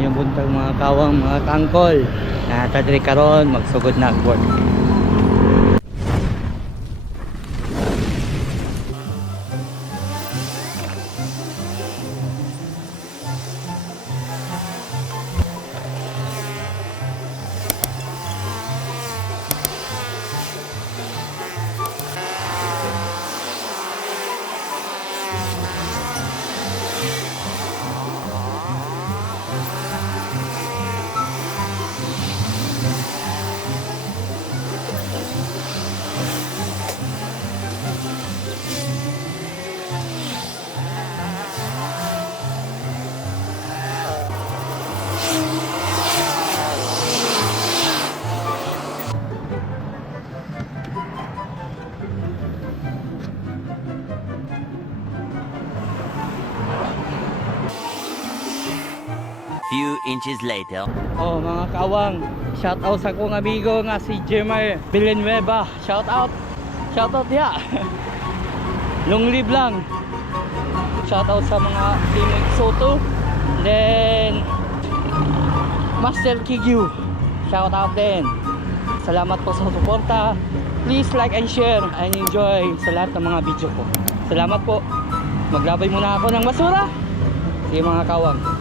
Mayong buntag mga kawang, mga kangkol. Natadri karon magsugod na ang work. Few inches later. Oh mga kawang, shout out sa kong amigo nga si Jemar Villanueva. Shout out ya. Long live lang. Shout out sa mga team Soto. Then Master Kigyu. Shout out din. Salamat po sa suporta. Please like and share and enjoy sa lahat ng mga video ko. Salamat po. Maglabay muna ako ng basura. Sige mga kawang.